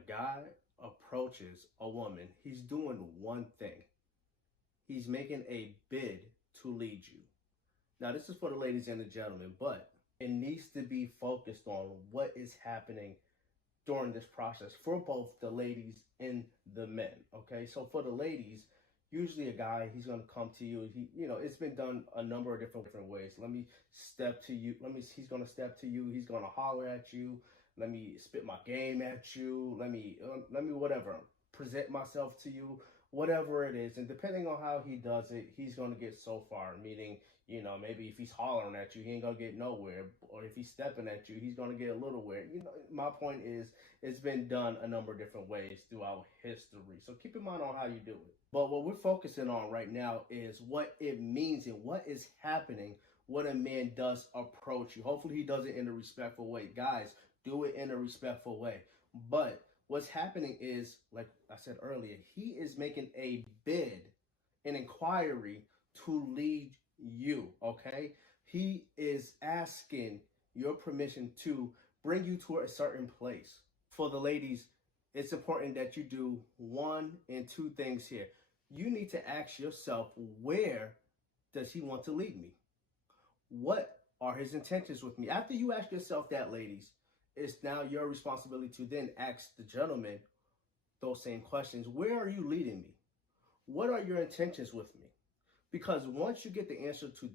a guy approaches a woman, he's doing one thing. He's making a bid to lead you. Now, this is for the ladies and the gentlemen, but it needs to be focused on what is happening during this process for both the ladies and the men. Okay, so for the ladies, usually a guy, he's going to come to you. It's been done a number of different ways. Let me step to you. He's going to step to you. He's going to holler at you. Let me spit my game at you. Let me whatever, present myself to you, whatever it is. And depending on how he does it, he's going to get so far. Meaning, maybe if he's hollering at you, he ain't going to get nowhere. Or if he's stepping at you, he's going to get a little where. My point is, it's been done a number of different ways throughout history. So keep in mind on how you do it. But what we're focusing on right now is what it means and what is happening when a man does approach you. Hopefully he does it in a respectful way. Guys, do it in a respectful way. But what's happening is, like I said earlier, he is making a bid, an inquiry to lead you, okay? He is asking your permission to bring you to a certain place. For the ladies, it's important that you do one and two things here. You need to ask yourself, where does he want to lead me? What are his intentions with me? After you ask yourself that, ladies, it's now your responsibility to then ask the gentleman those same questions. Where are you leading me? What are your intentions with me? Because once you get the answer to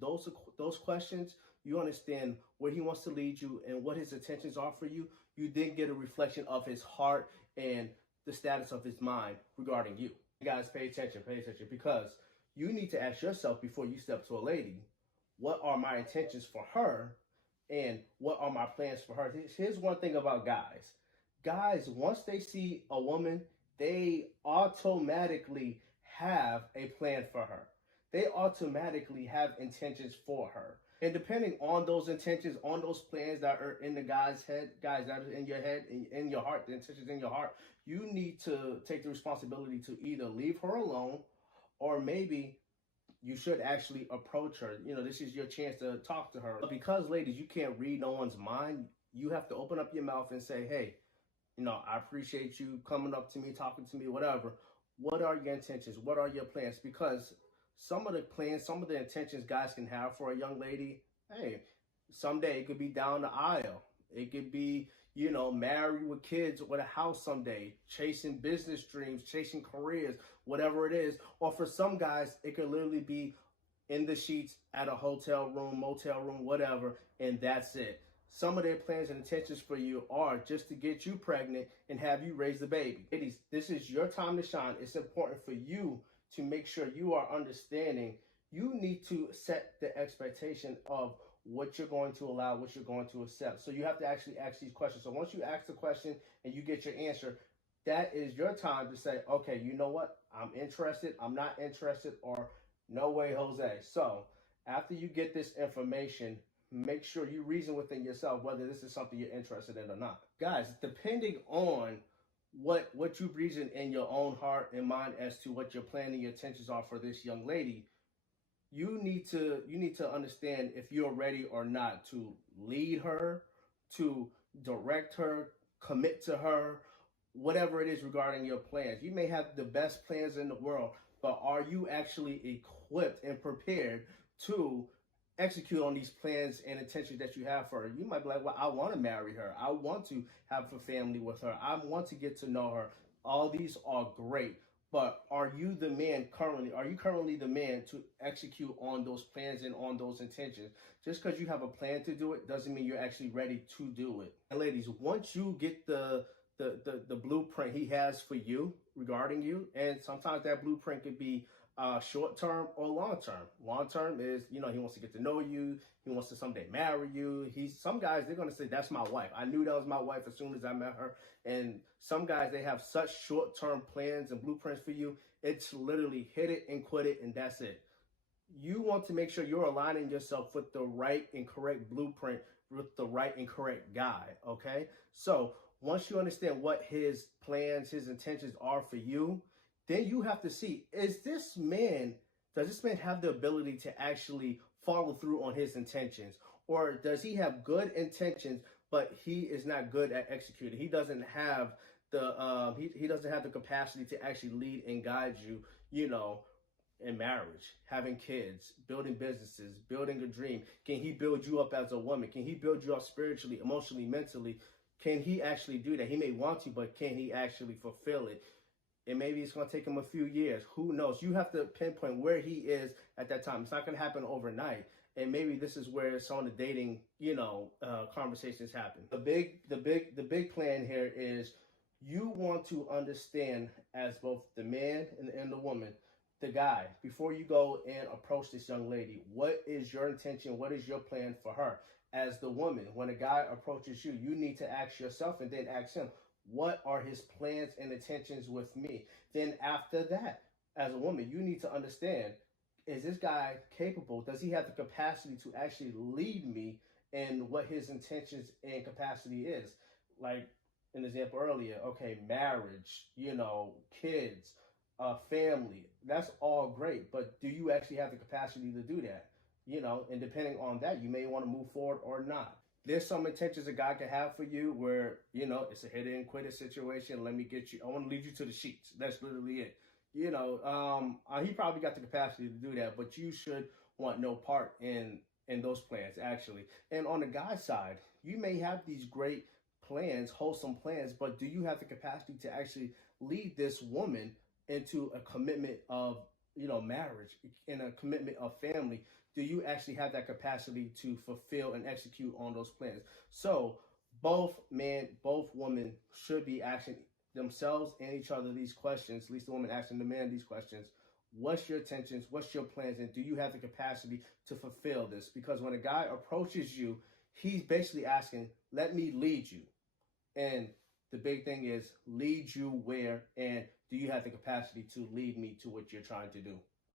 those questions, you understand where he wants to lead you and what his intentions are for you. You then get a reflection of his heart and the status of his mind regarding you. You guys, pay attention, because you need to ask yourself before you step to a lady, what are my intentions for her? And what are my plans for her? Here's one thing about guys. Guys, once they see a woman, they automatically have a plan for her. They automatically have intentions for her. And depending on those intentions, on those plans that are in the guy's head, guys, that are in your head, in your heart, the intentions in your heart, you need to take the responsibility to either leave her alone, or maybe you should actually approach her. This is your chance to talk to her. But because, ladies, you can't read no one's mind, you have to open up your mouth and say, hey, I appreciate you coming up to me, talking to me, whatever. What are your intentions? What are your plans? Because some of the plans, some of the intentions guys can have for a young lady, hey, someday it could be down the aisle. It could be, married with kids with a house someday, chasing business dreams, chasing careers, whatever it is. Or for some guys, it could literally be in the sheets at a hotel room, motel room, whatever, and that's it. Some of their plans and intentions for you are just to get you pregnant and have you raise the baby. Ladies, this is your time to shine. It's important for you to make sure you are understanding. You need to set the expectation of what you're going to allow, what you're going to accept. So you have to actually ask these questions. So once you ask the question and you get your answer, that is your time to say, okay, you know what? I'm interested, I'm not interested, or no way, Jose. So after you get this information, make sure you reason within yourself whether this is something you're interested in or not. Guys, depending on what you reason in your own heart and mind as to what your plan and your intentions are for this young lady, you need to understand if you're ready or not to lead her, to direct her, commit to her, whatever it is regarding your plans. You may have the best plans in the world, but are you actually equipped and prepared to execute on these plans and intentions that you have for her? You might be like, well, I want to marry her. I want to have a family with her. I want to get to know her. All these are great. But are you the man currently? Are you currently the man to execute on those plans and on those intentions? Just because you have a plan to do it doesn't mean you're actually ready to do it. And ladies, once you get the blueprint he has for you regarding you, and sometimes that blueprint could be short term or long term. Long term is, he wants to get to know you. He wants to someday marry you. Some guys, they're going to say, that's my wife. I knew that was my wife as soon as I met her. And some guys, they have such short term plans and blueprints for you. It's literally hit it and quit it, and that's it. You want to make sure you're aligning yourself with the right and correct blueprint with the right and correct guy. Okay. So once you understand what his plans, his intentions are for you, then you have to see, does this man have the ability to actually follow through on his intentions? Or does he have good intentions, but he is not good at executing? He doesn't have the he doesn't have the capacity to actually lead and guide you, in marriage, having kids, building businesses, building a dream. Can he build you up as a woman? Can he build you up spiritually, emotionally, mentally? Can he actually do that? He may want to, but can he actually fulfill it? And maybe it's going to take him a few years. Who knows? You have to pinpoint where he is at that time. It's not going to happen overnight. And maybe this is where some of the dating, conversations happen. The big plan here is you want to understand, as both the man and the woman, the guy, before you go and approach this young lady, what is your intention? What is your plan for her? As the woman, when a guy approaches you, you need to ask yourself and then ask him, what are his plans and intentions with me? Then after that, as a woman, you need to understand, is this guy capable? Does he have the capacity to actually lead me in what his intentions and capacity is? Like an example earlier, okay, marriage, kids, family, that's all great, but do you actually have the capacity to do that? And depending on that, you may want to move forward or not. There's some intentions a guy can have for you where, it's a hit and quit situation. Let me get you, I want to lead you to the sheets. That's literally it. He probably got the capacity to do that, but you should want no part in those plans, actually. And on the guy's side, you may have these great plans, wholesome plans, but do you have the capacity to actually lead this woman into a commitment of, marriage, and a commitment of family? Do you actually have that capacity to fulfill and execute on those plans? So both men, both women should be asking themselves and each other these questions, at least the woman asking the man these questions. What's your intentions? What's your plans? And do you have the capacity to fulfill this? Because when a guy approaches you, he's basically asking, let me lead you. And the big thing is, lead you where, and do you have the capacity to lead me to what you're trying to do?